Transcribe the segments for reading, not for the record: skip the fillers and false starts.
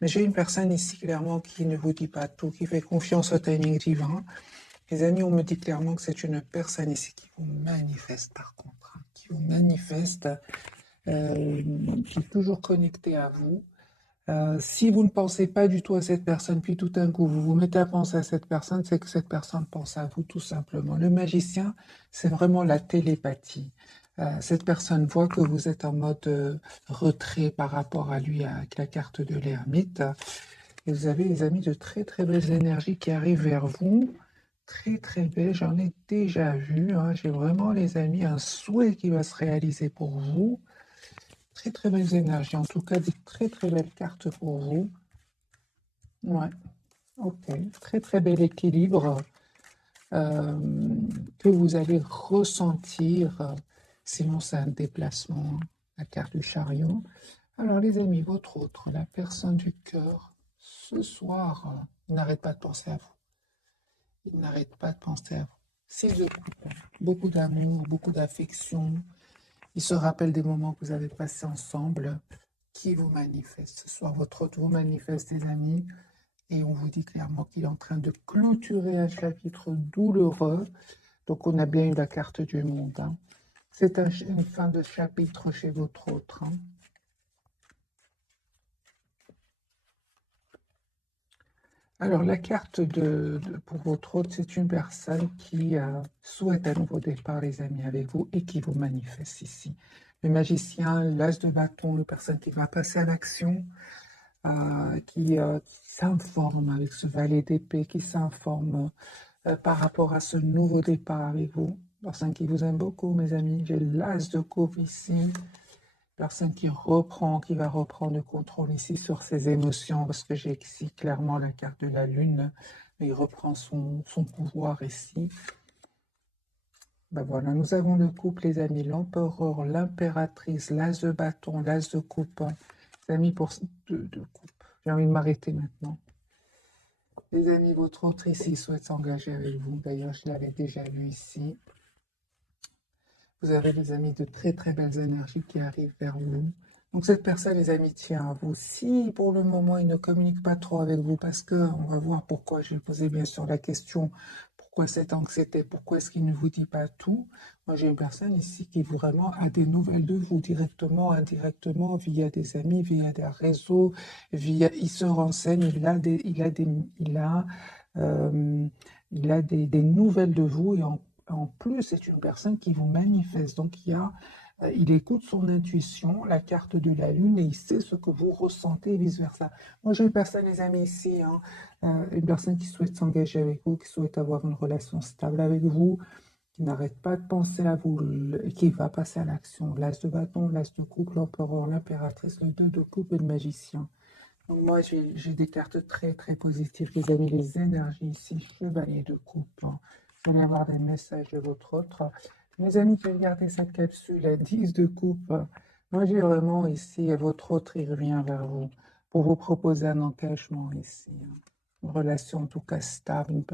Mais j'ai une personne ici clairement qui ne vous dit pas tout, qui fait confiance au timing divin. Les amis, on me dit clairement que c'est une personne ici qui vous manifeste par contre, hein, qui vous manifeste, qui est toujours connectée à vous. Si vous ne pensez pas du tout à cette personne, puis tout d'un coup vous vous mettez à penser à cette personne, c'est que cette personne pense à vous tout simplement. Le magicien, c'est vraiment la télépathie. Cette personne voit que vous êtes en mode retrait par rapport à lui avec la carte de l'ermite. Et vous avez, les amis, de très très belles énergies qui arrivent vers vous. Très très belles, j'en ai déjà vu, hein. J'ai vraiment, les amis, un souhait qui va se réaliser pour vous. Très très belles énergies, en tout cas des très très belles cartes pour vous. Ouais, ok. Très très bel équilibre euh, que vous allez ressentir. Sinon, c'est un déplacement, hein, la carte du chariot. Alors, les amis, votre autre, la personne du cœur, ce soir, il n'arrête pas de penser à vous. Il n'arrête pas de penser à vous. Six de coupe, beaucoup d'amour, beaucoup d'affection. Il se rappelle des moments que vous avez passés ensemble, qui vous manifeste. Ce soir, votre autre vous manifeste, les amis. Et on vous dit clairement qu'il est en train de clôturer un chapitre douloureux. Donc on a bien eu la carte du monde, hein. C'est une fin de chapitre chez votre autre, hein. Alors la carte pour votre autre, c'est une personne qui souhaite un nouveau départ, les amis, avec vous et qui vous manifeste ici. Le magicien, l'as de bâton, la personne qui va passer à l'action, qui s'informe avec ce valet d'épée, qui s'informe par rapport à ce nouveau départ avec vous. Personne qui vous aime beaucoup, mes amis. J'ai l'as de coupe ici. Personne qui va reprendre le contrôle ici sur ses émotions, parce que j'ai ici clairement la carte de la lune. Il reprend son pouvoir ici. Ben voilà, nous avons le couple, les amis, l'empereur, l'impératrice, l'as de bâton, l'as de coupe. Les amis, de coupe. J'ai envie de m'arrêter maintenant. Les amis, votre autre ici souhaite s'engager avec vous. D'ailleurs, je l'avais déjà vu ici. Vous avez, les amis, de très très belles énergies qui arrivent vers vous. Donc cette personne, les amis, tient à vous. Si pour le moment, il ne communique pas trop avec vous, parce que on va voir pourquoi, je vais poser bien sûr la question, pourquoi cette anxiété, pourquoi est-ce qu'il ne vous dit pas tout. Moi, j'ai une personne ici qui vraiment a des nouvelles de vous, directement, indirectement, via des amis, via des réseaux, il se renseigne, euh, il a des nouvelles de vous, et en plus, c'est une personne qui vous manifeste. Donc, il écoute son intuition, la carte de la lune, et il sait ce que vous ressentez et vice-versa. Moi, j'ai une personne, les amis, ici, hein, une personne qui souhaite s'engager avec vous, qui souhaite avoir une relation stable avec vous, qui n'arrête pas de penser à vous, qui va passer à l'action. L'as de bâton, l'as de coupe, l'empereur, l'impératrice, le deux de coupe et le magicien. Donc, moi, j'ai des cartes très, très positives, les amis, les énergies ici, chevalier de coupe, hein. Vous allez avoir des messages de votre autre. Mes amis, qui regardez cette capsule à 10 de coupe, moi, j'ai vraiment ici, votre autre, il revient vers vous pour vous proposer un engagement ici, hein. Une relation, en tout cas, stable,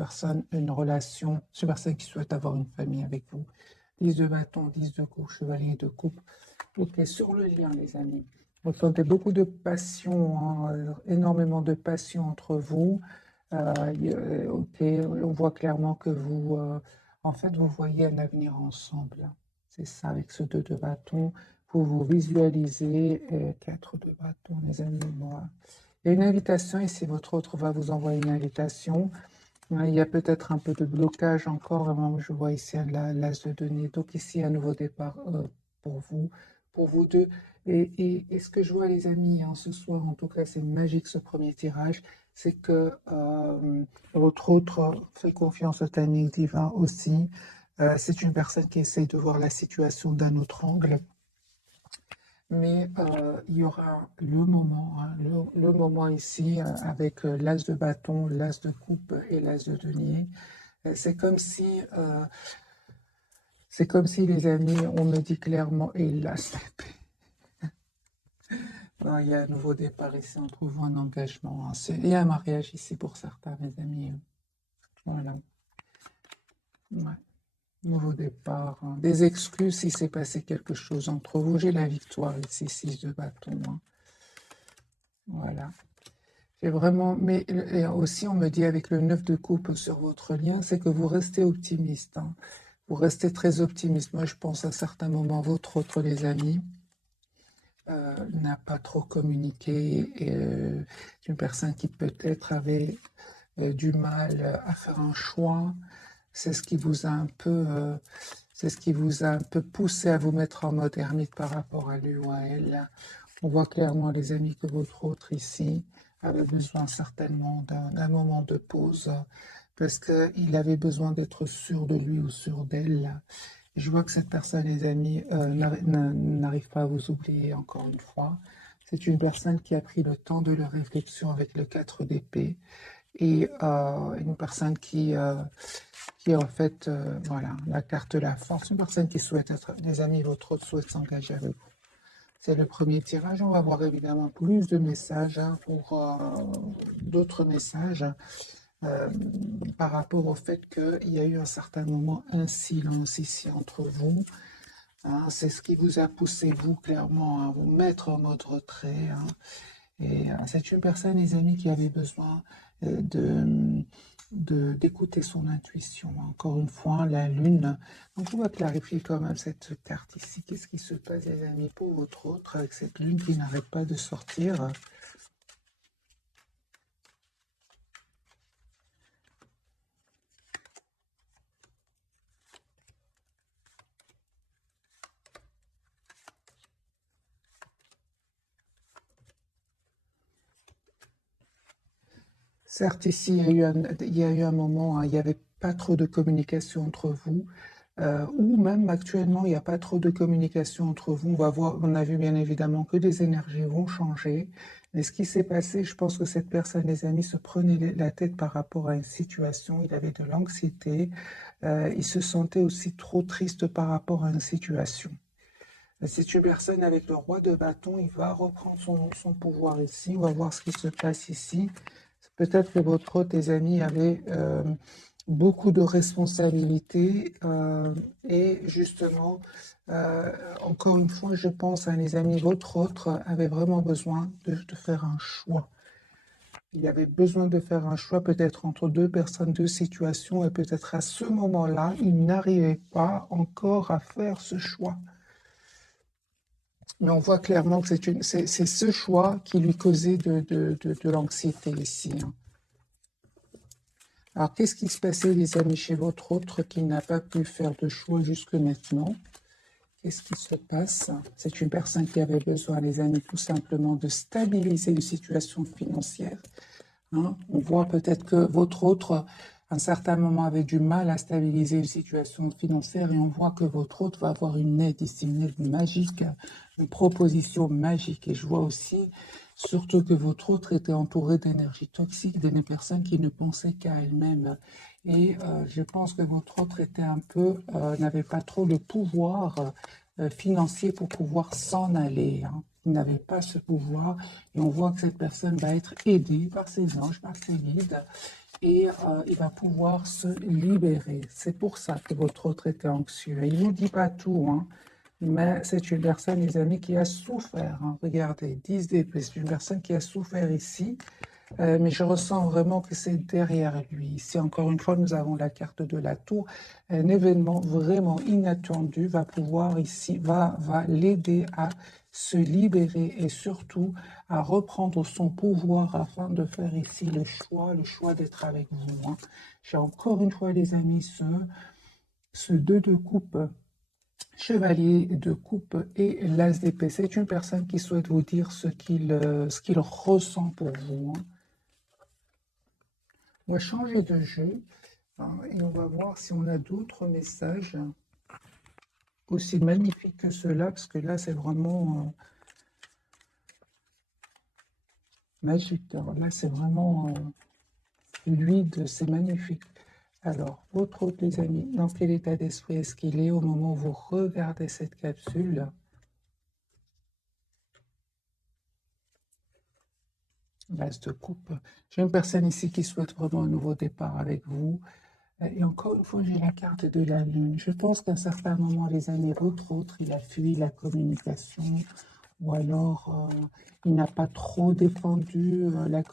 une relation, c'est une personne qui souhaite avoir une famille avec vous. 10 de bâton, 10 de coupe, chevalier de coupe. Ok, sur le lien, les amis. Vous sentez beaucoup de passion, hein, énormément de passion entre vous. Ok, on voit clairement que vous, en fait, vous voyez un avenir ensemble. C'est ça, avec ce 2 de bâton. Vous vous visualisez 4 de bâton, les amis. Moi. Il y a une invitation ici, votre autre va vous envoyer une invitation. Il y a peut-être un peu de blocage encore. Vraiment, je vois ici l'as de denier. Donc ici, un nouveau départ pour vous, pour vous deux. Et ce que je vois, les amis, hein, ce soir, en tout cas, c'est magique ce premier tirage, c'est que votre autre fait confiance au timing divin aussi. C'est une personne qui essaye de voir la situation d'un autre angle. Mais il y aura le moment, hein, le moment ici avec l'as de bâton, l'as de coupe et l'as de denier. C'est comme si, les amis, on me dit clairement, et l'as d'épée. Non, il y a un nouveau départ ici entre vous, un engagement, hein. Il y a un mariage ici pour certains, mes amis. Voilà. Ouais. Nouveau départ, hein. Des excuses si s'est passé quelque chose entre vous. J'ai la victoire ici, 6 de bâton, hein. Voilà. J'ai vraiment, mais et aussi on me dit avec le 9 de coupe sur votre lien, c'est que vous restez optimiste, hein. Vous restez très optimiste. Moi, je pense à certains moments, votre autre, les amis, n'a pas trop communiqué et c'est une personne qui peut-être avait du mal à faire un choix. C'est ce qui vous a un peu, c'est ce qui vous a un peu poussé à vous mettre en mode ermite par rapport à lui ou à elle. On voit clairement, les amis, que votre autre ici avait besoin certainement d'un moment de pause parce qu'il avait besoin d'être sûr de lui ou sûr d'elle. Je vois que cette personne, les amis, n'arrive pas à vous oublier encore une fois. C'est une personne qui a pris le temps de la réflexion avec le 4 d'épée et une personne qui en fait, voilà, la carte de la force, une personne qui souhaite être, les amis, votre autre souhaite s'engager avec vous. C'est le premier tirage. On va voir évidemment plus de messages hein, pour d'autres messages euh, par rapport au fait qu'il y a eu un certain moment un silence ici entre vous. Hein. C'est ce qui vous a poussé, vous, clairement, à vous mettre en mode retrait. Hein. Et c'est une personne, les amis, qui avait besoin d'écouter son intuition. Encore une fois, la lune. Donc, on va clarifier quand même cette carte ici. Qu'est-ce qui se passe, les amis, pour votre autre, avec cette lune qui n'arrête pas de sortir? Certes, ici, il y a eu un moment, hein, il n'y avait pas trop de communication entre vous, ou même actuellement, il n'y a pas trop de communication entre vous. On va voir, on a vu bien évidemment que les énergies vont changer. Mais ce qui s'est passé, je pense que cette personne, les amis, se prenait la tête par rapport à une situation. Il avait de l'anxiété. Il se sentait aussi trop triste par rapport à une situation. C'est une personne avec le roi de bâton, il va reprendre son pouvoir ici. On va voir ce qui se passe ici. Peut-être que votre hôte, tes amis, avaient beaucoup de responsabilités et justement, encore une fois, je pense à les amis, votre autre avait vraiment besoin de faire un choix. Il avait besoin de faire un choix peut-être entre deux personnes, deux situations et peut-être à ce moment-là, il n'arrivait pas encore à faire ce choix. Mais on voit clairement que c'est ce choix qui lui causait de l'anxiété ici. Hein. Alors, qu'est-ce qui se passait, les amis, chez votre autre qui n'a pas pu faire de choix jusque maintenant? Qu'est-ce qui se passe? C'est une personne qui avait besoin, les amis, tout simplement de stabiliser une situation financière. Hein. On voit peut-être que votre autre, à un certain moment, avait du mal à stabiliser une situation financière et on voit que votre autre va avoir une aide ici, une aide magique, une proposition magique. Et je vois aussi, surtout que votre autre était entouré d'énergie toxique, des personnes qui ne pensaient qu'à elles-mêmes. Et je pense que votre autre était un peu, n'avait pas trop le pouvoir financier pour pouvoir s'en aller. Hein. Il n'avait pas ce pouvoir et on voit que cette personne va être aidée par ses anges, par ses guides et il va pouvoir se libérer. C'est pour ça que votre autre était anxieux. Et il ne vous dit pas tout, hein, mais c'est une personne, les amis, qui a souffert. Hein. Regardez, 10 d'épée, c'est une personne qui a souffert ici. Mais je ressens vraiment que c'est derrière lui. Ici, encore une fois, nous avons la carte de la tour. Un événement vraiment inattendu va pouvoir ici, va l'aider à se libérer et surtout à reprendre son pouvoir afin de faire ici le choix d'être avec vous. Hein. J'ai encore une fois, les amis, ce 2 de coupe, chevalier de coupe et l'as d'épée. C'est une personne qui souhaite vous dire ce qu'il ressent pour vous. Hein. On va changer de jeu hein, et on va voir si on a d'autres messages aussi magnifiques que ceux-là, parce que là, c'est vraiment magique. Alors là, c'est vraiment fluide, c'est magnifique. Alors, votre autre, les amis, dans quel état d'esprit est-ce qu'il est au moment où vous regardez cette capsule? L'as de coupe. J'ai une personne ici qui souhaite vraiment un nouveau départ avec vous. Et encore une fois, j'ai la carte de la lune. Je pense qu'à un certain moment, les amis, votre autre, il a fui la communication. ou alors il n'a pas trop défendu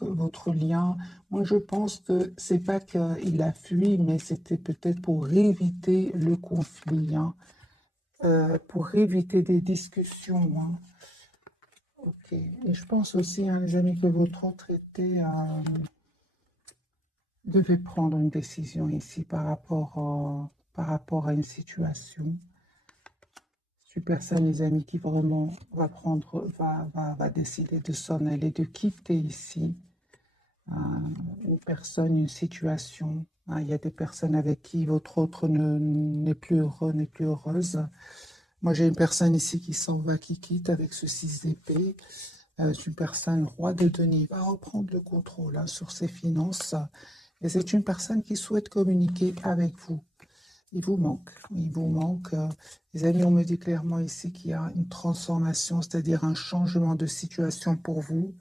votre lien. Moi, je pense que c'est pas qu'il a fui, mais c'était peut-être pour éviter le conflit, hein, pour éviter des discussions, hein. Ok. Et je pense aussi, hein, les amis, que votre autre devait prendre une décision ici par rapport à une situation. C'est une personne, les amis, qui vraiment va décider de s'en aller, de quitter ici une personne, une situation. Il y a des personnes avec qui votre autre n'est plus heureux, n'est plus heureuse. Moi, j'ai une personne ici qui s'en va, qui quitte avec ce 6 d'épée. C'est une personne, roi de denier, va reprendre le contrôle, hein, sur ses finances. Et c'est une personne qui souhaite communiquer avec vous. Il vous manque. Il vous manque. Les amis, on me dit clairement ici qu'il y a une transformation, c'est-à-dire un changement de situation pour vous.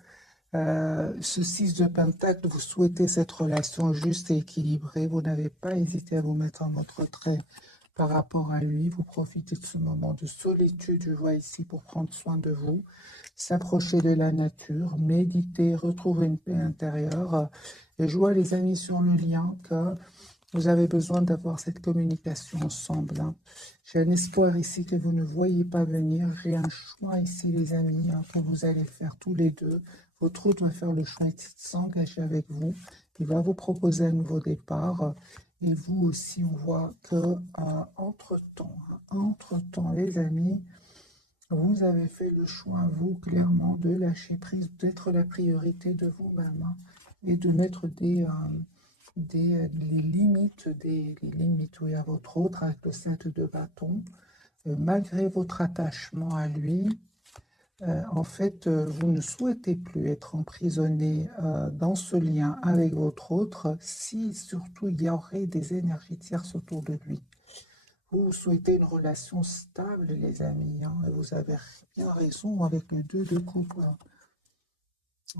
Ce 6 de Pentacle, vous souhaitez cette relation juste et équilibrée. Vous n'avez pas hésité à vous mettre en votre retrait par rapport à lui. Vous profitez de ce moment de solitude, je vois ici, pour prendre soin de vous, s'approcher de la nature, méditer, retrouver une paix intérieure. Et je vois, les amis, sur le lien que vous avez besoin d'avoir cette communication ensemble, hein. J'ai un espoir ici que vous ne voyez pas venir. J'ai un choix ici, les amis, hein, que vous allez faire tous les deux. Votre autre va faire le choix de s'engager avec vous. Il va vous proposer un nouveau départ. Et vous aussi, on voit que entre-temps, les amis, vous avez fait le choix, vous, clairement, de lâcher prise, d'être la priorité de vous-même, hein, et de mettre les limites, oui, à votre autre avec le 7 de bâton. Malgré votre attachement à lui, en fait, vous ne souhaitez plus être emprisonné dans ce lien avec votre autre si surtout il y aurait des énergies tierces autour de lui. Vous souhaitez une relation stable, les amis, hein, et vous avez bien raison avec le 2 de coupe.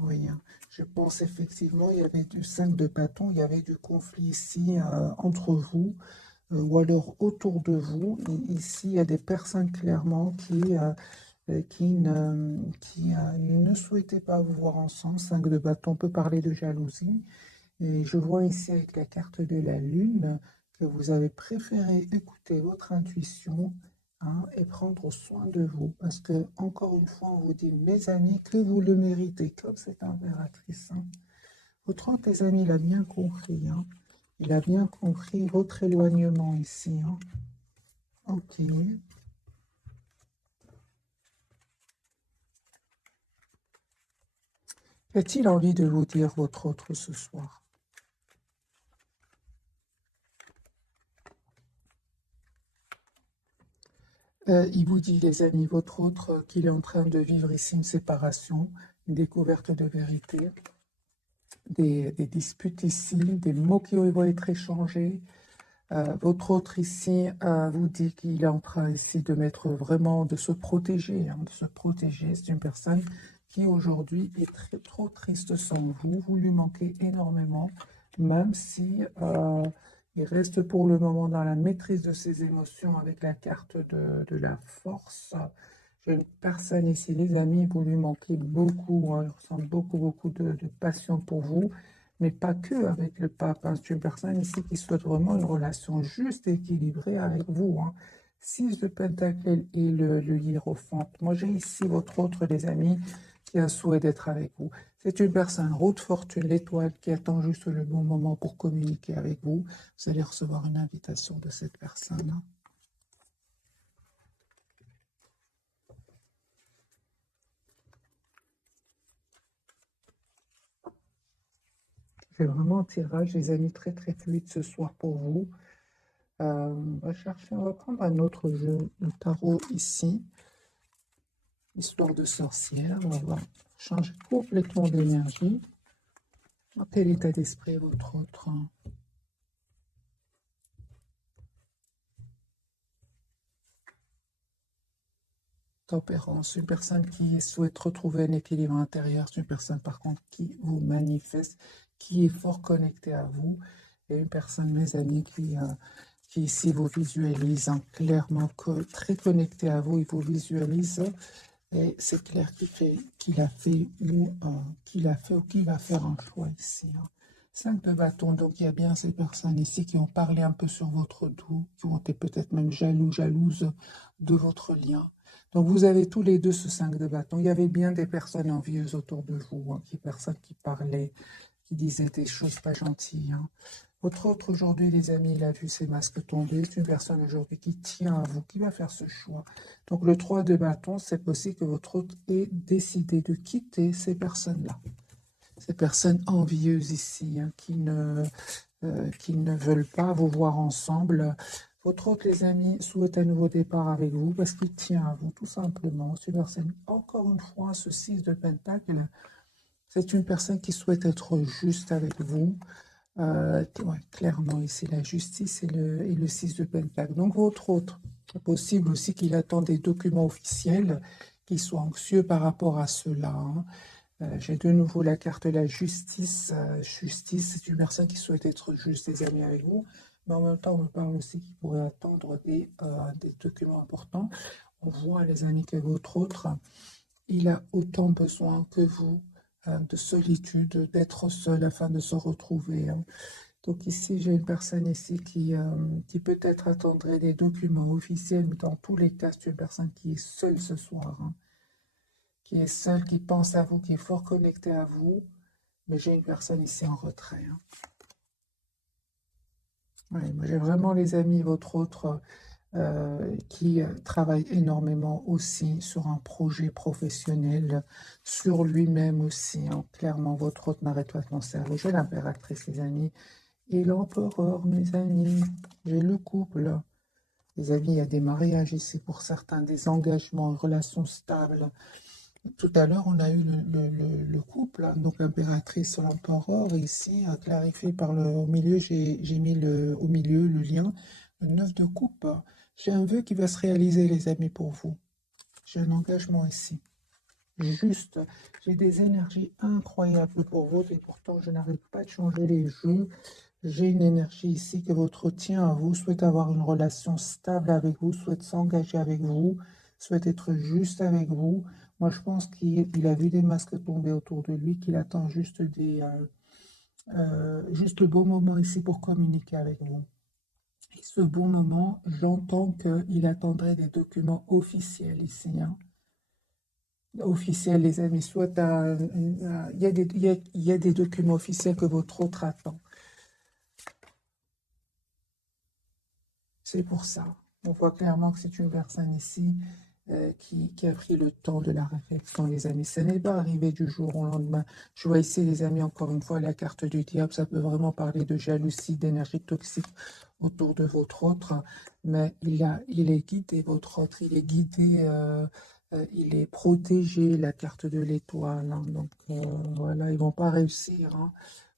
Oui, hein. Je pense effectivement il y avait du 5 de bâton, il y avait du conflit ici entre vous, ou alors autour de vous. Et ici, il y a des personnes clairement qui ne souhaitaient pas vous voir ensemble. 5 de bâton peut parler de jalousie. Et je vois ici avec la carte de la lune que vous avez préféré écouter votre intuition, hein, et prendre soin de vous. Parce que, encore une fois, on vous dit, mes amis, que vous le méritez, comme c'est impératrice, hein. Votre autre, les amis, il a bien compris, hein. Il a bien compris votre éloignement ici, hein. Ok. Qu'a-t-il envie de vous dire, votre autre, ce soir? Il vous dit, les amis, votre autre, qu'il est en train de vivre ici une séparation, une découverte de vérité, des disputes ici, des mots qui vont être échangés. Votre autre ici vous dit qu'il est en train ici de mettre vraiment, de se protéger, hein, de se protéger. C'est une personne qui aujourd'hui est trop triste sans vous. Vous lui manquez énormément, même si il reste pour le moment dans la maîtrise de ses émotions avec la carte de la force. J'ai une personne ici, les amis, vous lui manquez beaucoup, hein, il ressent beaucoup de passion pour vous, mais pas que avec le pape, hein. C'est une personne ici qui souhaite vraiment une relation juste et équilibrée avec vous, hein. 6 de Pentacle et le hiérophante. Moi, j'ai ici votre autre, les amis, qui a souhait d'être avec vous. C'est une personne, roue de fortune, l'étoile, qui attend juste le bon moment pour communiquer avec vous. Vous allez recevoir une invitation de cette personne, hein. C'est vraiment un tirage, les amis, très fluide ce soir pour vous. On va prendre un autre jeu, le tarot ici, histoire de sorcière. On va changer complètement d'énergie. Dans quel état d'esprit est votre autre? Tempérance, une personne qui souhaite retrouver un équilibre intérieur, c'est une personne par contre qui vous manifeste, qui est fort connectée à vous, et une personne, mes amis, qui ici vous visualise, hein, clairement très connectée à vous, il vous visualise Et c'est clair qu'il a fait ou qu'il va faire un choix ici, hein. 5 de bâton, donc il y a bien ces personnes ici qui ont parlé un peu sur votre dos, qui ont été peut-être même jalouses de votre lien. Donc vous avez tous les deux ce 5 de bâton. Il y avait bien des personnes envieuses autour de vous, hein, personnes qui parlaient, qui disaient des choses pas gentilles, hein. Votre autre aujourd'hui, les amis, il a vu ses masques tomber. C'est une personne aujourd'hui qui tient à vous, qui va faire ce choix. Donc le 3 de bâton, c'est possible que votre autre ait décidé de quitter ces personnes-là. Ces personnes envieuses ici, hein, qui ne veulent pas vous voir ensemble. Votre autre, les amis, souhaite un nouveau départ avec vous parce qu'il tient à vous, tout simplement. C'est une personne, encore une fois, ce 6 de pentacle, c'est une personne qui souhaite être juste avec vous. Ouais, clairement, ici, la justice et le 6 de pentacle. Donc, votre autre, c'est possible aussi qu'il attend des documents officiels, qu'il soit anxieux par rapport à cela, hein. J'ai de nouveau la carte de la justice. Justice, c'est une personne qui souhaite être juste, les amis, avec vous. Mais en même temps, on me parle aussi qu'il pourrait attendre des documents importants. On voit, les amis, que votre autre, il a autant besoin que vous de solitude, d'être seul afin de se retrouver, hein. Donc ici, j'ai une personne ici qui peut-être attendrait des documents officiels, mais dans tous les cas, c'est une personne qui est seule ce soir, hein, qui est seule, qui pense à vous, qui est fort connectée à vous, mais j'ai une personne ici en retrait, hein. Ouais, moi, j'ai vraiment, les amis, votre autre qui travaille énormément aussi sur un projet professionnel, sur lui-même aussi, hein. Clairement, votre autre n'arrête pas de penser à vous. J'ai l'impératrice, les amis, et l'empereur, mes amis. J'ai le couple. Les amis, il y a des mariages ici pour certains, des engagements, une relation stable. Tout à l'heure, on a eu le couple, hein, donc l'impératrice, l'empereur, ici, clarifié par au milieu, j'ai mis au milieu le lien, le 9 de coupe. J'ai un vœu qui va se réaliser, les amis, pour vous. J'ai un engagement ici. Juste, j'ai des énergies incroyables pour vous, et pourtant, je n'arrive pas de changer les jeux. J'ai une énergie ici que votre tient à vous, souhaite avoir une relation stable avec vous, souhaite s'engager avec vous, souhaite être juste avec vous. Moi, je pense qu'il a vu des masques tomber autour de lui, qu'il attend juste juste le bon moment ici pour communiquer avec vous. Et ce bon moment, j'entends qu'il attendrait des documents officiels ici, hein. Officiels, les amis, il y a il y a des documents officiels que votre autre attend. C'est pour ça. On voit clairement que c'est une personne ici qui a pris le temps de la réflexion, les amis. Ça n'est pas arrivé du jour au lendemain. Je vois ici, les amis, encore une fois, la carte du diable. Ça peut vraiment parler de jalousie, d'énergie toxique autour de votre autre. Mais il est guidé, votre autre. Il est guidé, il est protégé, la carte de l'étoile, hein. Donc, voilà, ils ne vont pas réussir, hein.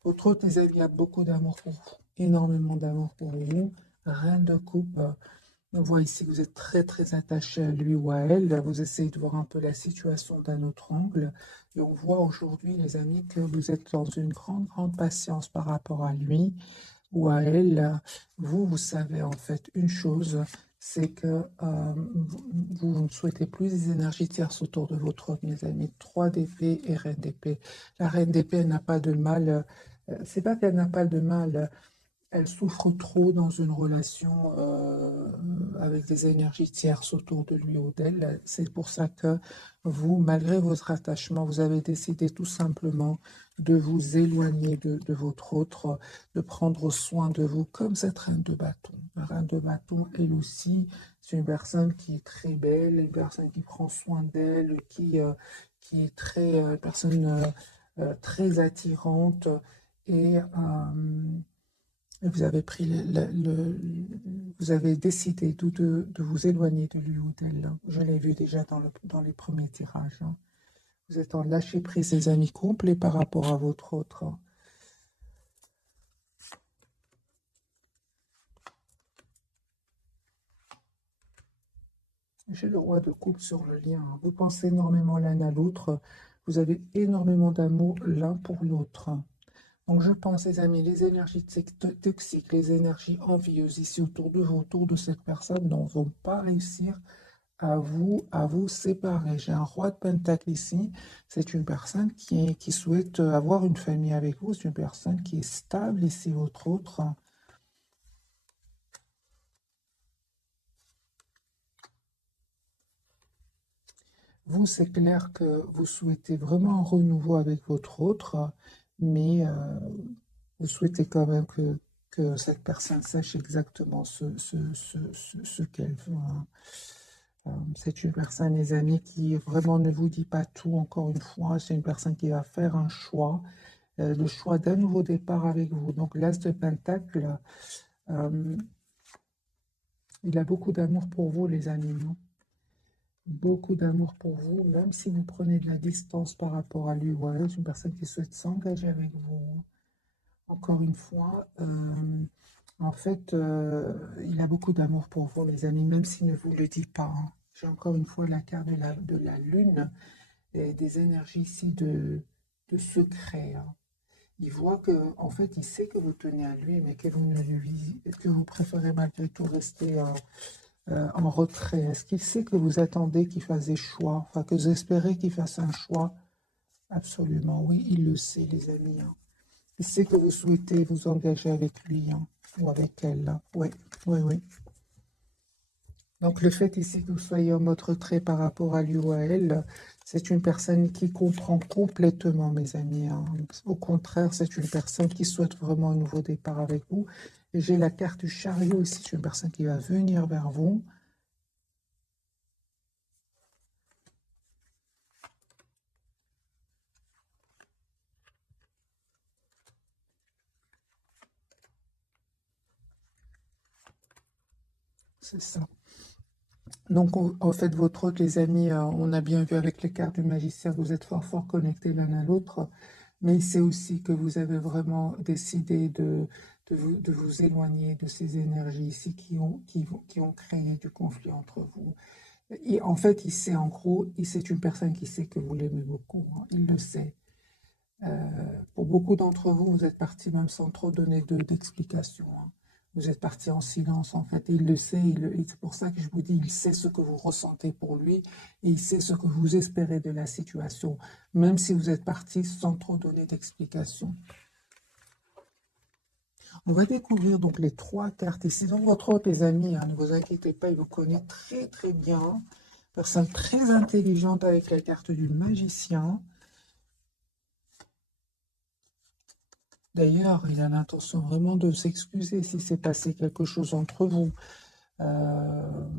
Votre autre, les amis, a beaucoup d'amour pour vous. Énormément d'amour pour vous. Reine de coupe, on voit ici que vous êtes très très attaché à lui ou à elle. Vous essayez de voir un peu la situation d'un autre angle. Et on voit aujourd'hui, les amis, que vous êtes dans une grande patience par rapport à lui ou à elle. Vous savez en fait une chose, c'est que vous ne souhaitez plus des énergies tierces autour de votre autre, mes amis. 3 d'épée et reine d'épée. La reine d'épée, elle n'a pas de mal. C'est pas qu'elle n'a pas de mal. Elle souffre trop dans une relation avec des énergies tierces autour de lui ou d'elle. C'est pour ça que vous, malgré votre attachement, vous avez décidé tout simplement de vous éloigner de votre autre, de prendre soin de vous comme cette reine de bâton. La reine de bâton, elle aussi, c'est une personne qui est très belle, une personne qui prend soin d'elle, qui est personne très attirante et vous avez pris vous avez décidé de vous éloigner de lui ou d'elle. Je l'ai vu déjà dans les premiers tirages, hein. Vous êtes en lâcher prise, les amis, complet par rapport à votre autre, hein. J'ai le roi de coupe sur le lien, hein. Vous pensez énormément l'un à l'autre. Vous avez énormément d'amour l'un pour l'autre. Donc je pense, les amis, les énergies toxiques, les énergies envieuses ici autour de vous, autour de cette personne, ne vont pas réussir à vous séparer. J'ai un roi de Pentacle ici. C'est une personne qui souhaite avoir une famille avec vous. C'est une personne qui est stable ici, votre autre. Vous, c'est clair que vous souhaitez vraiment un renouveau avec votre autre, mais vous souhaitez quand même que cette personne sache exactement ce qu'elle veut, hein. C'est une personne, les amis, qui vraiment ne vous dit pas tout, encore une fois. C'est une personne qui va faire un choix, le choix d'un nouveau départ avec vous. Donc, l'As de Pentacle, euh, il a beaucoup d'amour pour vous, les amis, hein. Beaucoup d'amour pour vous, même si vous prenez de la distance par rapport à lui ou à elle. C'est une personne qui souhaite s'engager avec vous, hein. Encore une fois, en fait, il a beaucoup d'amour pour vous, les amis, même s'il ne vous le dit pas, hein. J'ai encore une fois la carte de la lune et des énergies ici de secret, hein. Il voit que, en fait, il sait que vous tenez à lui, mais que vous, ne lui, que vous préférez malgré tout rester en retrait. Est-ce qu'il sait que vous attendez qu'il fasse des choix, enfin que vous espérez qu'il fasse un choix? Absolument, oui, il le sait, les amis, hein. Il sait que vous souhaitez vous engager avec lui, hein, ou avec elle, hein. Oui, oui, oui. Donc le fait ici que vous soyez en mode retrait par rapport à lui ou à elle, c'est une personne qui comprend complètement, mes amis, hein. Au contraire, c'est une personne qui souhaite vraiment un nouveau départ avec vous. Et j'ai la carte du chariot ici, c'est une personne qui va venir vers vous. C'est ça. Donc, en fait, votre hôte, les amis, on a bien vu avec les cartes du magicien, vous êtes fort, fort connectés l'un à l'autre. Mais c'est aussi que vous avez vraiment décidé de vous éloigner de ces énergies ici qui ont créé du conflit entre vous. Et en fait, il sait en gros, c'est une personne qui sait que vous l'aimez beaucoup, hein. Il le sait. Pour beaucoup d'entre vous, vous êtes partis même sans trop donner d'explications, hein. Vous êtes partis en silence, en fait. Et il le sait, et c'est pour ça que je vous dis, il sait ce que vous ressentez pour lui, et il sait ce que vous espérez de la situation, même si vous êtes partis sans trop donner d'explications. On va découvrir donc les trois cartes ici. Dans votre hôte, les amis, hein, ne vous inquiétez pas, il vous connaît très très bien. Personne très intelligente avec la carte du magicien. D'ailleurs, il a l'intention vraiment de s'excuser si s'est passé quelque chose entre vous. Euh,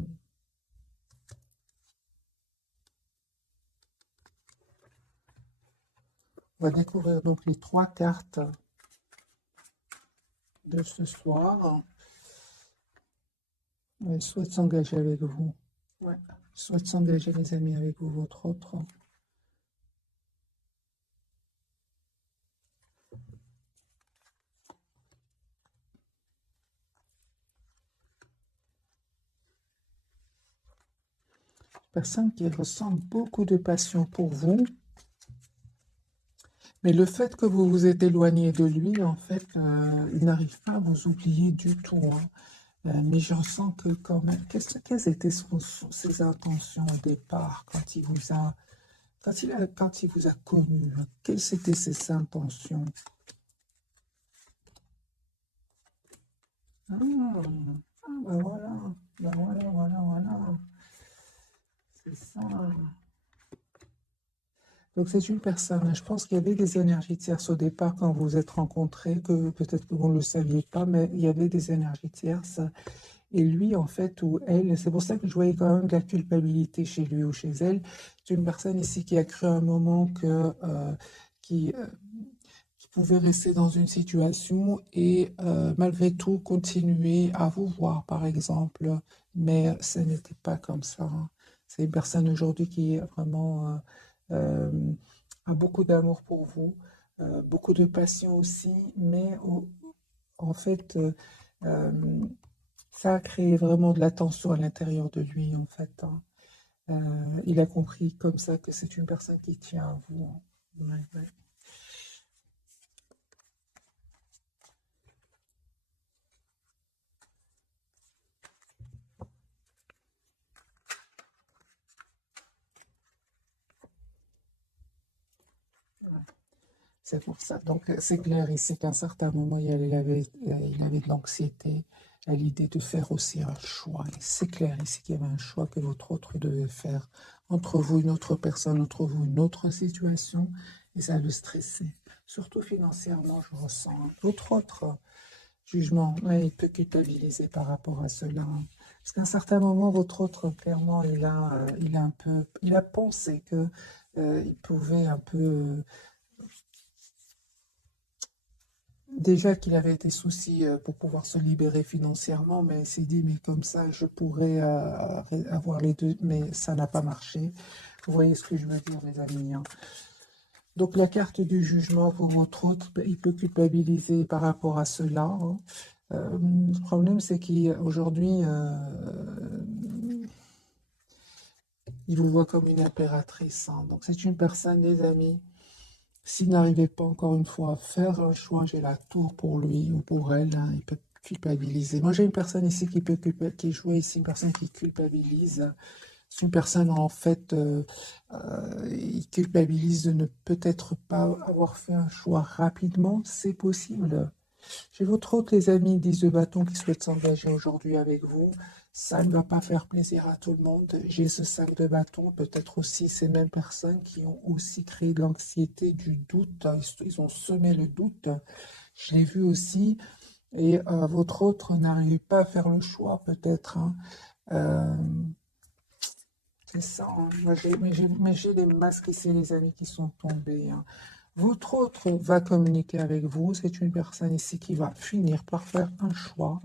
on va découvrir donc les trois cartes de ce soir. Il souhaite s'engager avec vous. Ouais. Il souhaite s'engager, les amis, avec vous, votre autre. Personne qui ressent beaucoup de passion pour vous. Mais le fait que vous vous êtes éloigné de lui, en fait, il n'arrive pas à vous oublier du tout, hein. Mais je sens que quand même, quelles étaient ses intentions au départ quand il vous a, quand il vous a connu, hein? Quelles étaient ses intentions? Ah, ben voilà, ben voilà, voilà, voilà. C'est ça. Donc c'est une personne, je pense qu'il y avait des énergies tierces au départ quand vous vous êtes rencontrés, que peut-être que vous ne le saviez pas, mais il y avait des énergies tierces. Et lui, en fait, ou elle, c'est pour ça que je voyais quand même de la culpabilité chez lui ou chez elle. C'est une personne ici qui a cru à un moment qui, euh, qui pouvait rester dans une situation et malgré tout continuer à vous voir, par exemple. Mais ce n'était pas comme ça, hein. C'est une personne aujourd'hui qui est vraiment euh, a beaucoup d'amour pour vous, beaucoup de passion aussi, mais en fait, euh, ça a créé vraiment de la tension à l'intérieur de lui, en fait, hein. Il a compris comme ça que c'est une personne qui tient à vous, hein. Ouais, ouais. C'est pour ça. Donc, c'est clair ici qu'à un certain moment, il avait de l'anxiété à l'idée de faire aussi un choix. Et c'est clair ici qu'il y avait un choix que votre autre devait faire entre vous, une autre personne, entre vous, une autre situation. Et ça le stressait. Surtout financièrement, je ressens. Votre autre jugement, ouais, il peut culpabiliser par rapport à cela. Parce qu'à un certain moment, votre autre, clairement, il a pensé que il pouvait un peu déjà qu'il avait des soucis pour pouvoir se libérer financièrement, mais il s'est dit, mais comme ça, je pourrais avoir les deux, mais ça n'a pas marché. Vous voyez ce que je veux dire, mes amis, hein. Donc, la carte du jugement pour votre autre, ben, il peut culpabiliser par rapport à cela, hein. Le problème, c'est qu'aujourd'hui, il vous voit comme une impératrice, hein. Donc, c'est une personne, les amis. S'il n'arrivait pas encore une fois à faire un choix, j'ai la tour pour lui ou pour elle, hein, il peut culpabiliser. Moi, j'ai une personne ici qui est jouée ici, une personne qui culpabilise. C'est une personne, en fait, il culpabilise de ne peut-être pas avoir fait un choix rapidement. C'est possible. J'ai votre autre, les amis, 10 de bâton qui souhaitent s'engager aujourd'hui avec vous. Ça ne va pas faire plaisir à tout le monde. J'ai ce 5 de bâton, peut-être aussi ces mêmes personnes qui ont aussi créé de l'anxiété, du doute. Ils ont semé le doute. Je l'ai vu aussi. Et votre autre n'arrive pas à faire le choix, peut-être, hein. Euh, c'est ça, hein. Mais j'ai des masques ici, les amis, qui sont tombés, hein. Votre autre va communiquer avec vous. C'est une personne ici qui va finir par faire un choix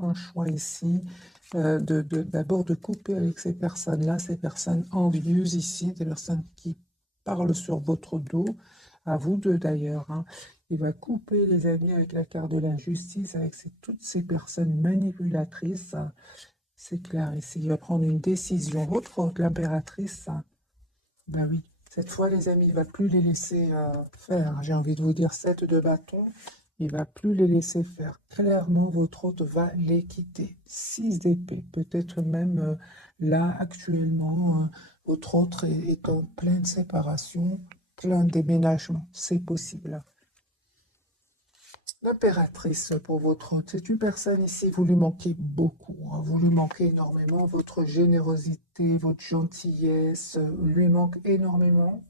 ici, d'abord de couper avec ces personnes-là, ces personnes envieuses ici, des personnes qui parlent sur votre dos, à vous deux d'ailleurs, hein. Il va couper les amis avec la carte de la justice, avec toutes ces personnes manipulatrices. C'est clair ici, il va prendre une décision. Votre autre, l'impératrice, ben oui, cette fois, les amis, il va plus les laisser faire. J'ai envie de vous dire 7 de bâton. Il va plus les laisser faire. Clairement, votre hôte va les quitter. 6 d'épée. Peut-être même là, actuellement, votre autre est en pleine séparation, plein déménagement. C'est possible. L'impératrice pour votre hôte, c'est une personne ici, vous lui manquez beaucoup, hein. Vous lui manquez énormément, votre générosité, votre gentillesse lui manque énormément.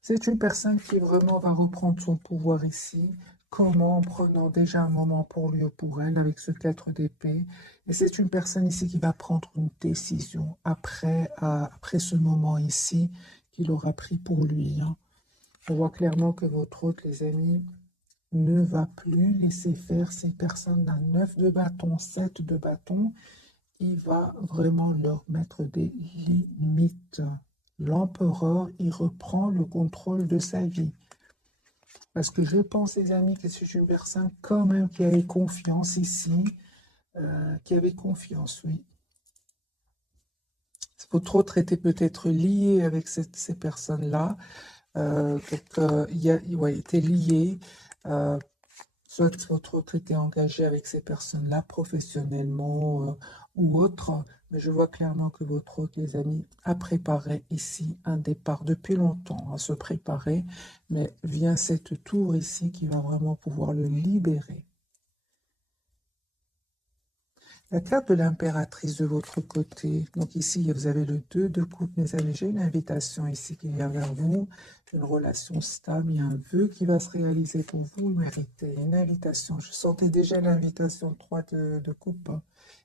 C'est une personne qui vraiment va reprendre son pouvoir ici. Comment? En prenant déjà un moment pour lui ou pour elle avec ce 4 d'épée. Et c'est une personne ici qui va prendre une décision après ce moment ici qu'il aura pris pour lui, hein. On voit clairement que votre hôte, les amis, ne va plus laisser faire ces personnes d'un 9 de bâton, 7 de bâton. Il va vraiment leur mettre des limites. L'empereur, il reprend le contrôle de sa vie. Parce que je pense, les amis, que c'est une personne quand même qui avait confiance ici, qui avait confiance, oui. Votre autre était peut-être lié avec ces personnes-là. Il était lié. Soit votre autre était engagé avec ces personnes-là professionnellement ou autre, mais je vois clairement que votre autre, les amis, a préparé ici un départ depuis longtemps, à se préparer, mais vient cette tour ici qui va vraiment pouvoir le libérer. La carte de l'impératrice de votre côté. Donc ici, vous avez le 2 de coupe, mes amis. J'ai une invitation ici qui vient vers vous. Une relation stable. Il y a un vœu qui va se réaliser pour vous. Méritez une invitation. Je sentais déjà l'invitation 3 de coupe, hein,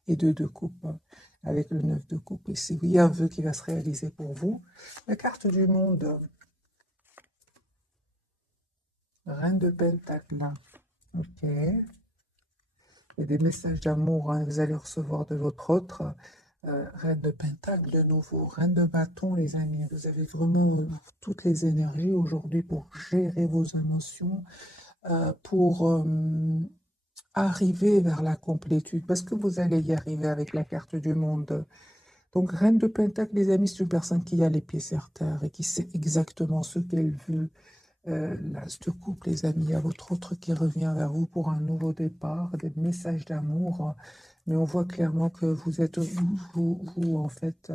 et 2 de coupe, hein, avec le 9 de coupe ici. Oui, il y a un vœu qui va se réaliser pour vous. La carte du monde. Reine de Pentacle. Ok. Et des messages d'amour, hein, vous allez recevoir de votre autre. Reine de Pentacle de nouveau, Reine de bâton, les amis. Vous avez vraiment toutes les énergies aujourd'hui pour gérer vos émotions, pour arriver vers la complétude, parce que vous allez y arriver avec la carte du monde. Donc, Reine de Pentacle, les amis, c'est une personne qui a les pieds sur terre et qui sait exactement ce qu'elle veut. L'as de coupe, les amis, il y a votre autre qui revient vers vous pour un nouveau départ, des messages d'amour, mais on voit clairement que vous êtes, vous en fait,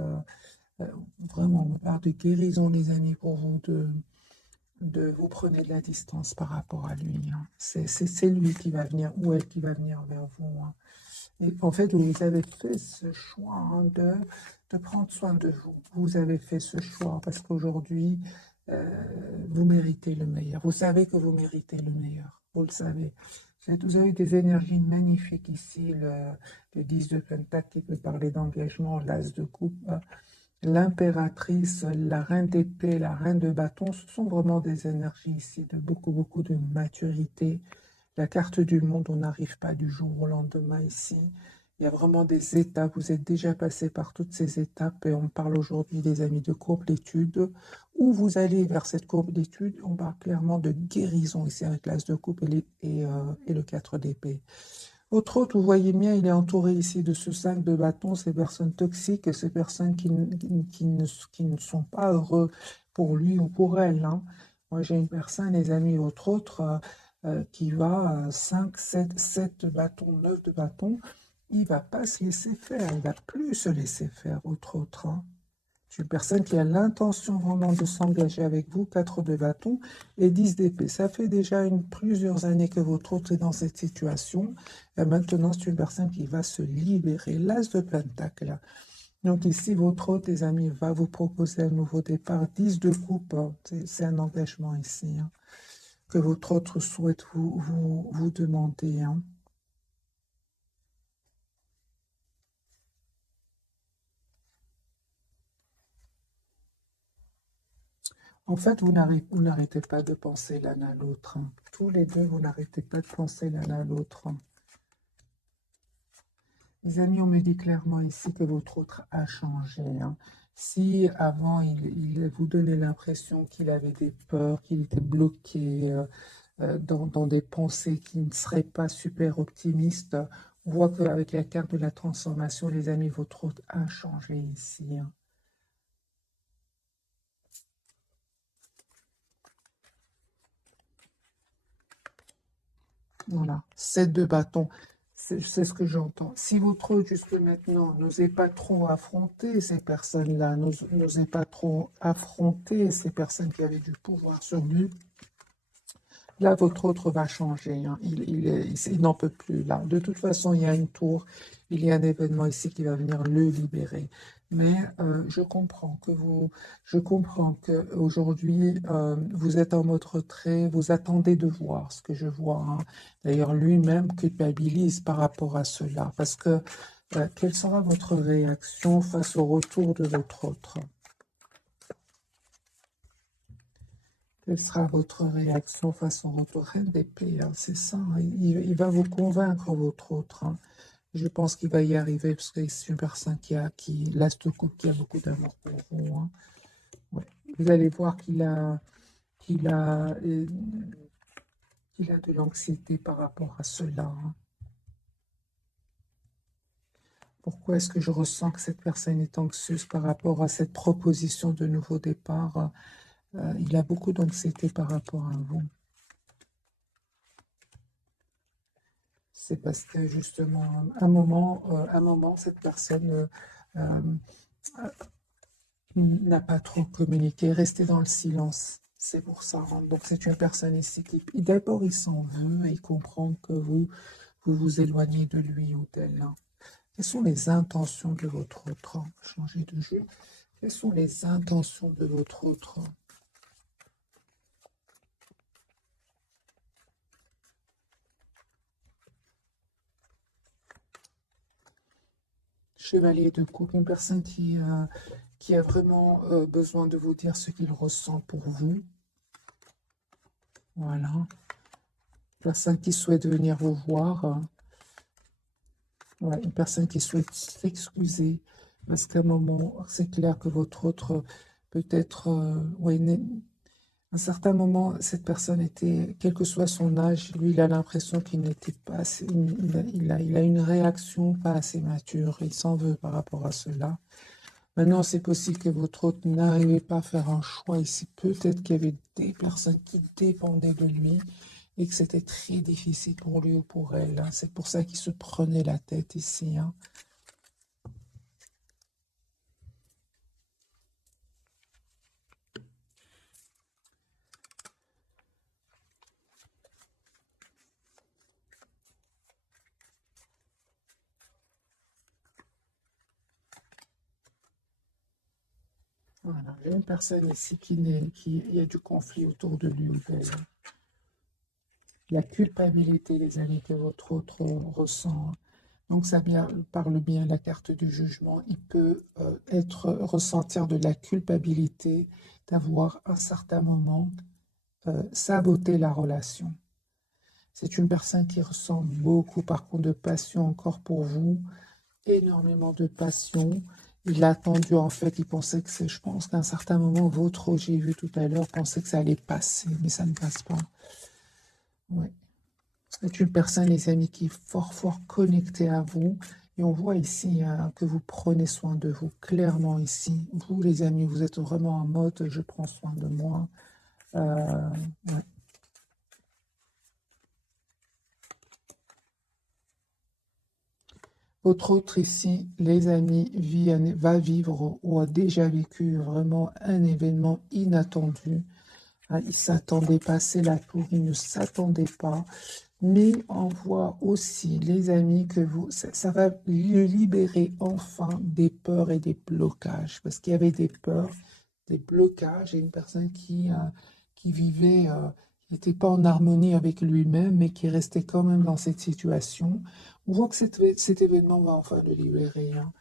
vraiment, on parle de guérison, les amis, pour vous deux. vous prenez de la distance par rapport à lui, hein. C'est lui qui va venir, ou elle qui va venir vers vous, hein. Et en fait, vous avez fait ce choix, hein, de prendre soin de vous. Vous avez fait ce choix parce qu'aujourd'hui, vous méritez le meilleur. Vous savez que vous méritez le meilleur. Vous le savez. Vous avez des énergies magnifiques ici. Le 10 de Pentacle qui peut parler d'engagement, l'As de coupe, l'impératrice, la reine d'épée, la reine de bâton. Ce sont vraiment des énergies ici de beaucoup, beaucoup de maturité. La carte du monde, on n'arrive pas du jour au lendemain ici. Il y a vraiment des étapes. Vous êtes déjà passé par toutes ces étapes et on parle aujourd'hui, les amis, de courbe d'études. Où vous allez vers cette courbe d'études, on parle clairement de guérison ici avec l'as de coupe et le 4 d'épée. Votre hôte, vous voyez bien, il est entouré ici de ce 5 de bâton, ces personnes toxiques, ces personnes qui ne sont pas heureux pour lui ou pour elle, hein. Moi, j'ai une personne, les amis, votre autre, qui va 5, 7 de bâton, 9 de bâton, il ne va pas se laisser faire, il ne va plus se laisser faire, autre, hein. C'est une personne qui a l'intention vraiment de s'engager avec vous, 4 de bâton et 10 d'épée. Ça fait déjà plusieurs années que votre autre est dans cette situation. Et maintenant, c'est une personne qui va se libérer. L'as de pentacle. Donc ici, votre autre, les amis, va vous proposer un nouveau départ. 10 de coupe, hein. C'est un engagement ici, hein, que votre autre souhaite vous demander, hein. En fait, vous n'arrêtez pas de penser l'un à l'autre, hein. Tous les deux, vous n'arrêtez pas de penser l'un à l'autre, hein. Les amis, on me dit clairement ici que votre autre a changé, hein. Si avant, il vous donnait l'impression qu'il avait des peurs, qu'il était bloqué dans des pensées qui ne seraient pas super optimistes, on voit qu'avec la carte de la transformation, les amis, votre autre a changé ici, hein. Voilà, 7 de bâton, c'est ce que j'entends. Si votre jusque maintenant n'osez pas trop affronter ces personnes-là, n'osez pas trop affronter ces personnes qui avaient du pouvoir sur lui, là, votre autre va changer, hein. Il n'en peut plus, là. De toute façon, il y a une tour, il y a un événement ici qui va venir le libérer. Mais je comprends que aujourd'hui, vous êtes en mode retrait, vous attendez de voir ce que je vois, hein. D'ailleurs, lui-même culpabilise par rapport à cela. Parce que, quelle sera votre réaction face au retour de votre autre? Quelle sera votre réaction face au retour? Reine d'épée, hein, c'est ça, hein. Il va vous convaincre, votre autre, hein. Je pense qu'il va y arriver parce que c'est une personne l'as de coupe, qui a beaucoup d'amour pour vous, hein. Ouais. Vous allez voir qu'il a, euh, qu'il a de l'anxiété par rapport à cela, hein. Pourquoi est-ce que je ressens que cette personne est anxieuse par rapport à cette proposition de nouveau départ? Il a beaucoup d'anxiété par rapport à vous. C'est parce que justement, un moment, cette personne euh, n'a pas trop communiqué, resté dans le silence. C'est pour ça, hein. Donc c'est une personne ici qui, d'abord, il s'en veut et il comprend que vous éloignez de lui ou d'elle, hein. Quelles sont les intentions de votre autre? Changer de jeu. Quelles sont les intentions de votre autre? Chevalier de coupe, une personne qui a vraiment besoin de vous dire ce qu'il ressent pour vous. Voilà. Personne qui souhaite venir vous voir. Ouais, une personne qui souhaite s'excuser. Parce qu'à un moment, c'est clair que votre autre, peut-être, ouais, à un certain moment, cette personne était, quel que soit son âge, lui, il a l'impression qu'il n'était pas assez, il a une réaction pas assez mature. Il s'en veut par rapport à cela. Maintenant, c'est possible que votre autre n'arrivait pas à faire un choix ici. Peut-être qu'il y avait des personnes qui dépendaient de lui et que c'était très difficile pour lui ou pour elle, hein. C'est pour ça qu'il se prenait la tête ici, hein. Voilà, j'ai une personne ici il y a du conflit autour de lui ou d'elle. La culpabilité, les amis, que votre autre ressent. Donc parle bien la carte du jugement. Il peut ressentir de la culpabilité d'avoir à un certain moment saboté la relation. C'est une personne qui ressent beaucoup, par contre, de passion encore pour vous, énormément de passion. Il a attendu, en fait, il pensait que je pense qu'à un certain moment, votre, j'ai vu tout à l'heure, pensait que ça allait passer, mais ça ne passe pas. Ouais. C'est une personne, les amis, qui est fort, fort connectée à vous. Et on voit ici que vous prenez soin de vous, clairement ici. Vous, les amis, vous êtes vraiment en mode, je prends soin de moi. Ouais. Votre autre ici, les amis, va vivre ou a déjà vécu vraiment un événement inattendu. Hein, il ne s'attendait pas, c'est la tour, il ne s'attendait pas. Mais on voit aussi, les amis, que ça va le libérer enfin des peurs et des blocages. Parce qu'il y avait des peurs, des blocages, et une personne qui vivait, qui n'était pas en harmonie avec lui-même, mais qui restait quand même dans cette situation. On voit que cet événement va enfin le libérer. Hein.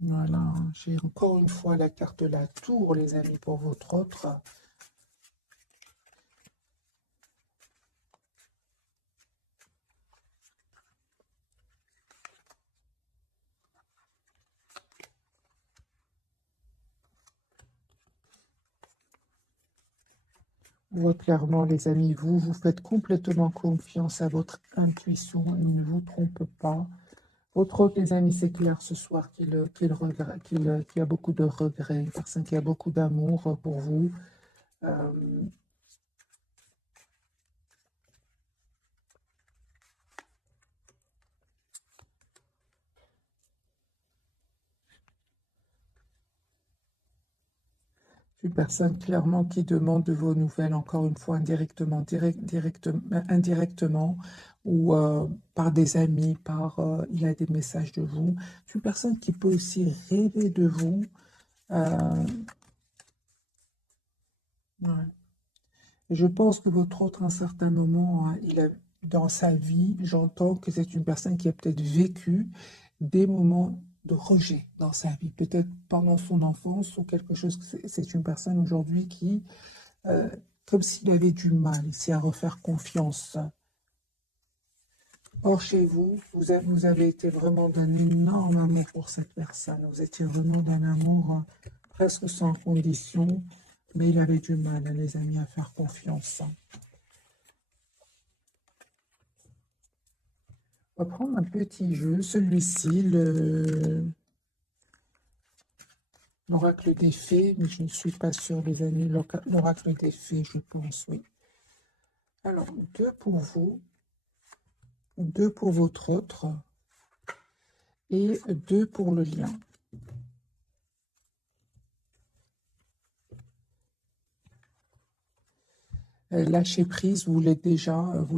Voilà, j'ai encore une fois la carte de la tour, les amis, pour votre autre. On voit clairement, les amis, vous faites complètement confiance à votre intuition, il ne vous trompe pas. Votre autre, les amis, c'est clair ce soir qu'il a beaucoup de regrets, une personne qui a beaucoup d'amour pour vous. Euh, une personne clairement qui demande de vos nouvelles, encore une fois, indirectement, ou par des amis, il a des messages de vous. C'est une personne qui peut aussi rêver de vous. Euh, ouais. Et je pense que votre autre, à un certain moment, hein, dans sa vie, j'entends que c'est une personne qui a peut-être vécu des moments de rejet dans sa vie, peut-être pendant son enfance ou quelque chose. C'est une personne aujourd'hui qui, euh, comme s'il avait du mal ici à refaire confiance. Or, chez vous, vous avez été vraiment d'un énorme amour pour cette personne. Vous étiez vraiment d'un amour presque sans condition, mais il avait du mal, hein, les amis, à faire confiance. On va prendre un petit jeu, celui-ci, l'oracle des fées, mais je ne suis pas sûre, les amis, l'oracle des fées, je pense, oui. Alors, deux pour vous, deux pour votre autre, et deux pour le lien. Lâcher prise, vous le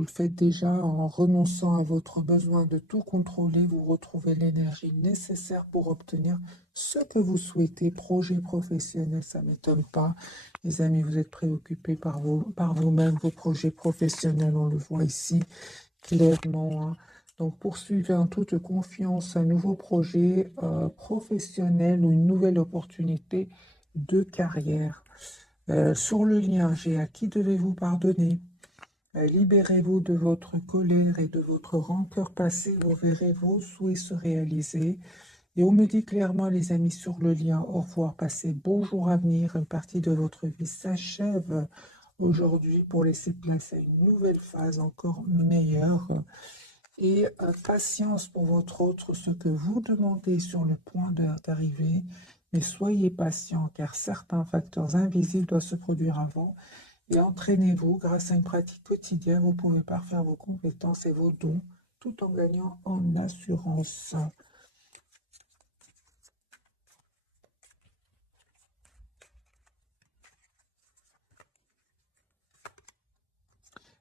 faites déjà en renonçant à votre besoin de tout contrôler. Vous retrouvez l'énergie nécessaire pour obtenir ce que vous souhaitez. Projet professionnel, ça ne m'étonne pas. Les amis, vous êtes préoccupés par vous-même, vos projets professionnels, on le voit ici clairement. Hein. Donc, poursuivez en toute confiance un nouveau projet professionnel ou une nouvelle opportunité de carrière. Sur le lien, j'ai à qui devez-vous pardonner. Libérez-vous de votre colère et de votre rancœur passée. Vous verrez vos souhaits se réaliser. Et on me dit clairement, les amis, sur le lien, au revoir, passez bon jour à venir. Une partie de votre vie s'achève aujourd'hui pour laisser place à une nouvelle phase encore meilleure. Et patience pour votre autre, ce que vous demandez sur le point d'arriver. Mais soyez patient, car certains facteurs invisibles doivent se produire avant. Et entraînez-vous grâce à une pratique quotidienne. Vous pouvez parfaire vos compétences et vos dons tout en gagnant en assurance.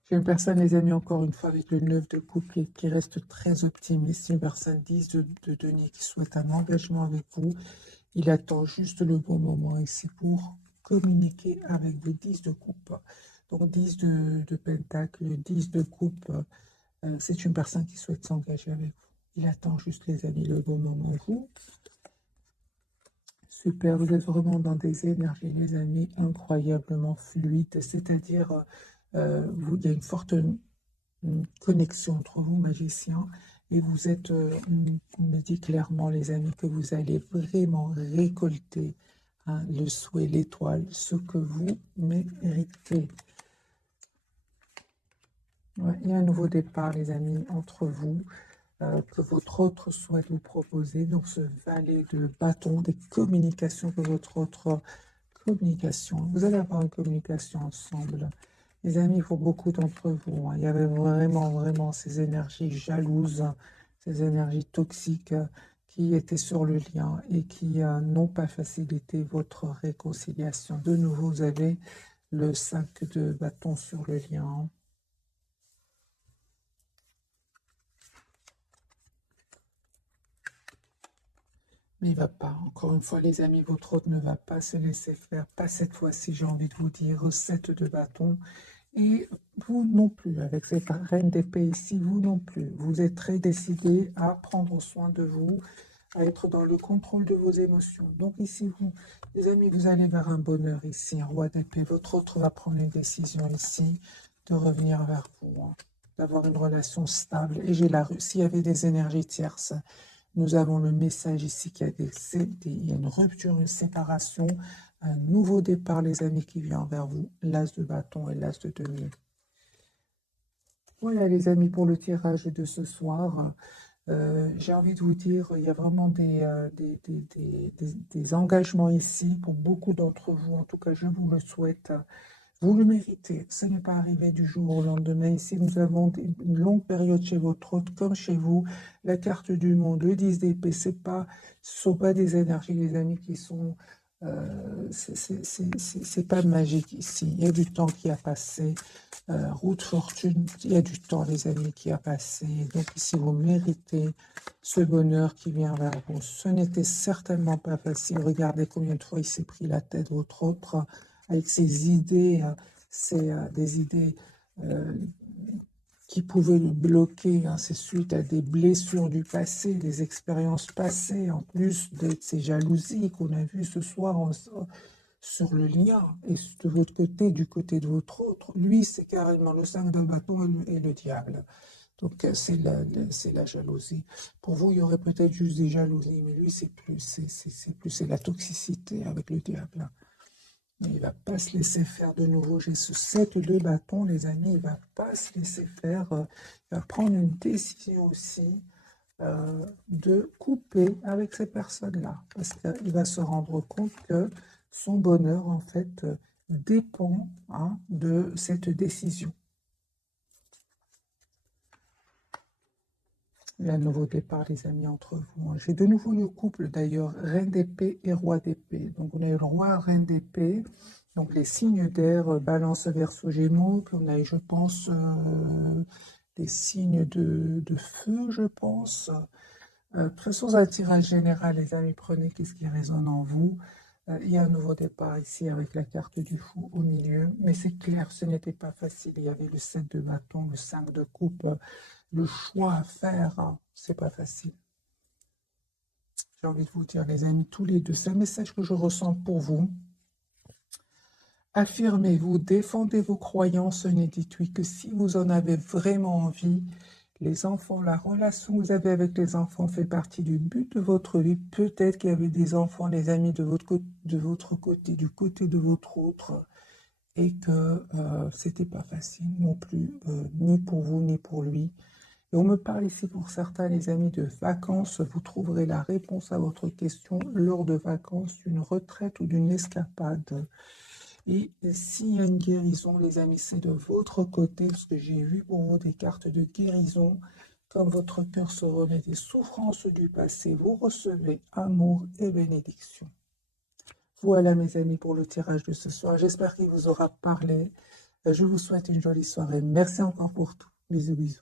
J'ai une personne, les amis, encore une fois, avec le 9 de coupe qui reste très optimiste. Une personne 10 de denier qui souhaite un engagement avec vous Il attend juste le bon moment ici pour communiquer avec vous. 10 de coupe. Donc 10 de pentacle, 10 de coupe. C'est une personne qui souhaite s'engager avec vous. Il attend juste, les amis, le bon moment. Vous, super, vous êtes vraiment dans des énergies, les amis, incroyablement fluides. C'est-à-dire, il y a une forte connexion entre vous, magiciens, et vous êtes, on me dit clairement, les amis, que vous allez vraiment récolter le souhait, l'étoile, ce que vous méritez. Ouais, il y a un nouveau départ, les amis, entre vous, que votre autre souhaite vous proposer. Donc, ce valet de bâton, des communications que votre autre communication. Vous allez avoir une communication ensemble. Les amis, pour beaucoup d'entre vous, il y avait vraiment ces énergies jalouses, ces énergies toxiques qui étaient sur le lien et qui n'ont pas facilité votre réconciliation. De nouveau, vous avez le 5 de bâton sur le lien. Mais il ne va pas. Encore une fois, les amis, votre autre ne va pas se laisser faire. Pas cette fois-ci, j'ai envie de vous dire. 7 de bâton. Et vous non plus, avec cette reine d'épée ici, vous non plus. Vous êtes très décidé à prendre soin de vous, à être dans le contrôle de vos émotions. Donc ici, vous, les amis, vous allez vers un bonheur ici, un roi d'épée. Votre autre va prendre une décision ici de revenir vers vous, d'avoir une relation stable. Et j'ai s'il y avait des énergies tierces, nous avons le message ici qu'il y a il y a une rupture, une séparation, un nouveau départ, les amis, qui vient vers vous. L'as de bâton et l'as de denier. Voilà, les amis, pour le tirage de ce soir. J'ai envie de vous dire, il y a vraiment des engagements ici pour beaucoup d'entre vous. En tout cas, je vous le souhaite. Vous le méritez. Ce n'est pas arrivé du jour au lendemain. Ici, nous avons une longue période chez votre hôte, comme chez vous. La carte du monde, le 10 d'épée, ce ne sont pas des énergies, les amis, qui sont... c'est pas magique ici. Il y a du temps qui a passé. Route fortune, il y a du temps, les amis, qui a passé. Donc ici, vous méritez ce bonheur qui vient vers vous. Ce n'était certainement pas facile. Regardez combien de fois il s'est pris la tête, votre autre, avec ses idées, c'est des idées qui pouvaient le bloquer. C'est suite à des blessures du passé, des expériences passées, en plus de ces jalousies qu'on a vues ce soir sur le lien. Et de votre côté, du côté de votre autre, lui, c'est carrément le 5 de bâton et le diable. Donc, c'est la jalousie. Pour vous, il y aurait peut-être juste des jalousies, mais lui, c'est la toxicité avec le diable. Mais il ne va pas se laisser faire de nouveau. J'ai ce 7 de bâton, les amis, il ne va pas se laisser faire. Il va prendre une décision aussi de couper avec ces personnes-là. Parce qu'il va se rendre compte que son bonheur, en fait, dépend de cette décision. Il y a un nouveau départ, les amis, entre vous. J'ai de nouveau le couple, d'ailleurs, reine d'épée et roi d'épée. Donc, on a eu le roi, reine d'épée. Donc, les signes d'air, balance, verseau, gémeaux. Puis, on a eu, je pense, les signes de feu, je pense. De toute façon, un tirage général, les amis, prenez qu'est-ce qui résonne en vous. Il y a un nouveau départ ici avec la carte du fou au milieu. Mais c'est clair, ce n'était pas facile. Il y avait le 7 de bâton, le 5 de coupe. Le choix à faire, c'est pas facile. J'ai envie de vous dire, les amis, tous les deux, c'est un message que je ressens pour vous. Affirmez-vous, défendez vos croyances, ne dites-oui que si vous en avez vraiment envie. Les enfants, la relation que vous avez avec les enfants fait partie du but de votre vie. Peut-être qu'il y avait des enfants, les amis, de votre côté, du côté de votre autre, et que c'était pas facile non plus, ni pour vous, ni pour lui. Et on me parle ici pour certains, les amis, de vacances. Vous trouverez la réponse à votre question lors de vacances, d'une retraite ou d'une escapade. Et s'il y a une guérison, les amis, c'est de votre côté, parce que j'ai vu pour vous des cartes de guérison. Comme votre cœur se remet des souffrances du passé, vous recevez amour et bénédiction. Voilà, mes amis, pour le tirage de ce soir. J'espère qu'il vous aura parlé. Je vous souhaite une jolie soirée. Merci encore pour tout. Bisous, bisous.